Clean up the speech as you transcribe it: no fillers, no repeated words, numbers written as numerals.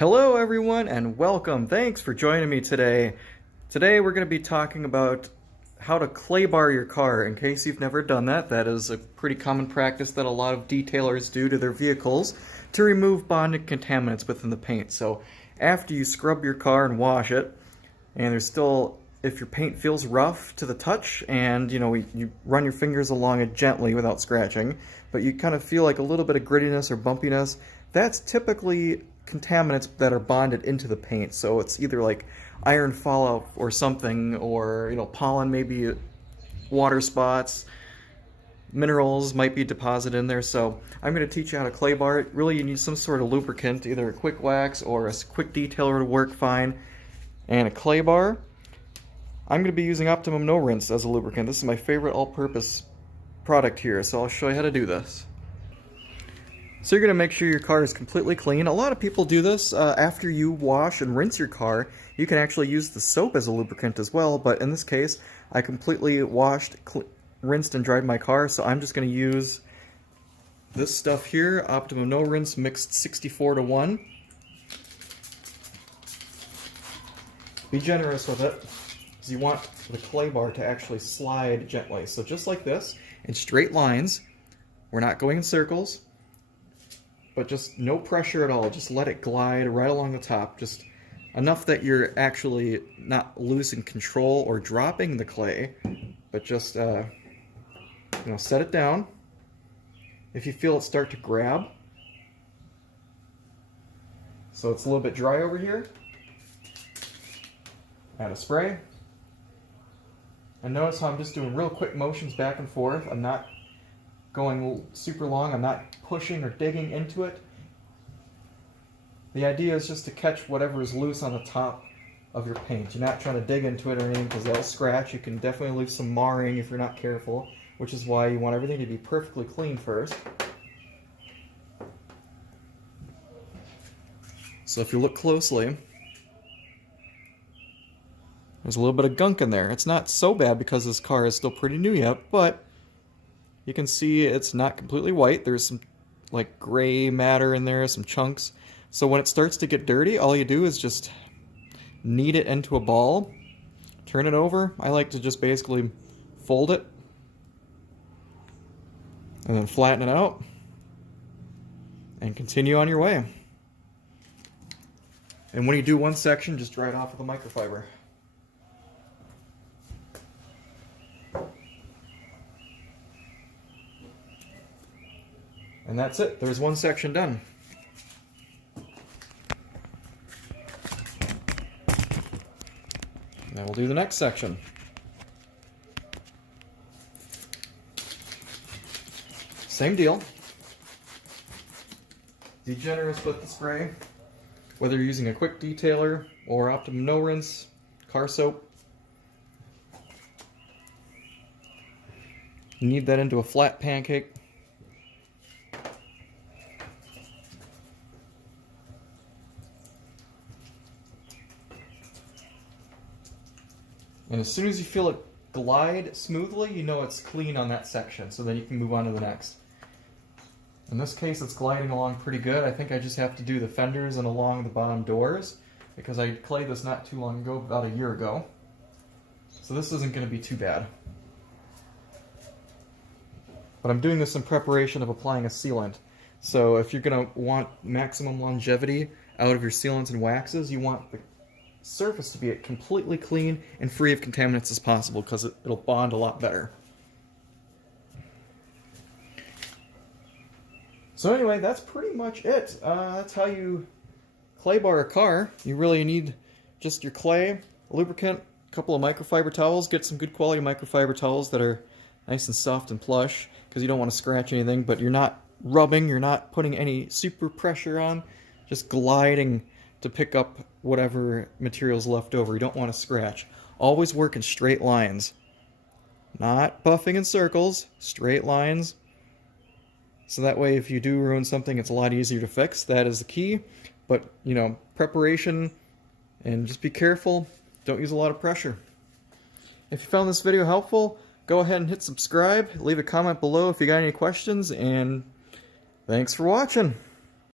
Hello everyone and welcome. Thanks for joining me today. Today we're going to be talking about how to clay bar your car. In case you've never done that, that is a pretty common practice that a lot of detailers do to their vehicles to remove bonded contaminants within the paint. So after you scrub your car and wash it, and there's still, if your paint feels rough to the touch and you run your fingers along it gently without scratching, but you kind of feel like a little bit of grittiness or bumpiness, that's typically contaminants that are bonded into the paint. So it's either like iron fallout or something, or pollen, maybe water spots, minerals might be deposited in there. So I'm going to teach you how to clay bar it. Really, you need some sort of lubricant, either a quick wax or a quick detailer to work fine, and a clay bar. I'm going to be using Optimum No Rinse as a lubricant. This is my favorite all-purpose product here, so I'll show you how to do this. So you're going to make sure your car is completely clean. A lot of people do this after you wash and rinse your car. You can actually use the soap as a lubricant as well, but in this case, I completely washed, rinsed, and dried my car, so I'm just going to use this stuff here, Optimum No Rinse mixed 64:1. Be generous with it, because you want the clay bar to actually slide gently. So just like this, in straight lines. We're not going in circles, but just no pressure at all. Just let it glide right along the top. Just enough that you're actually not losing control or dropping the clay, but just set it down. If you feel it start to grab, so it's a little bit dry over here, add a spray. And notice how I'm just doing real quick motions back and forth. I'm not going super long. I'm not pushing or digging into it. The idea is just to catch whatever is loose on the top of your paint. You're not trying to dig into it or anything, because that'll scratch. You can definitely leave some marring if you're not careful, which is why you want everything to be perfectly clean first. So if you look closely, there's a little bit of gunk in there. It's not so bad because this car is still pretty new yet, but you can see it's not completely white. There's some like gray matter in there, some chunks. So when it starts to get dirty, all you do is just knead it into a ball, turn it over. I like to just basically fold it and then flatten it out and continue on your way. And when you do one section, just dry it off with a microfiber. And that's it. There's one section done. Now we'll do the next section. Same deal. Be generous with the spray, whether you're using a quick detailer or Optimum No Rinse, car soap. Knead that into a flat pancake. And as soon as you feel it glide smoothly, you know it's clean on that section, so then you can move on to the next. In this case, it's gliding along pretty good. I think I just have to do the fenders and along the bottom doors, because I clayed this not too long ago, about a year ago. So this isn't going to be too bad. But I'm doing this in preparation of applying a sealant. So if you're going to want maximum longevity out of your sealants and waxes, you want the surface to be completely clean and free of contaminants as possible, because it'll bond a lot better. So anyway, that's pretty much it. That's how you clay bar a car. You really need just your clay, lubricant, a couple of microfiber towels. Get some good quality microfiber towels that are nice and soft and plush, because you don't want to scratch anything, but you're not rubbing, you're not putting any super pressure on, just gliding to pick up whatever material's left over. You don't want to scratch. Always work in straight lines. Not buffing in circles, straight lines. So that way if you do ruin something, it's a lot easier to fix. That is the key. But, preparation, and just be careful. Don't use a lot of pressure. If you found this video helpful, go ahead and hit subscribe. Leave a comment below if you got any questions, and thanks for watching.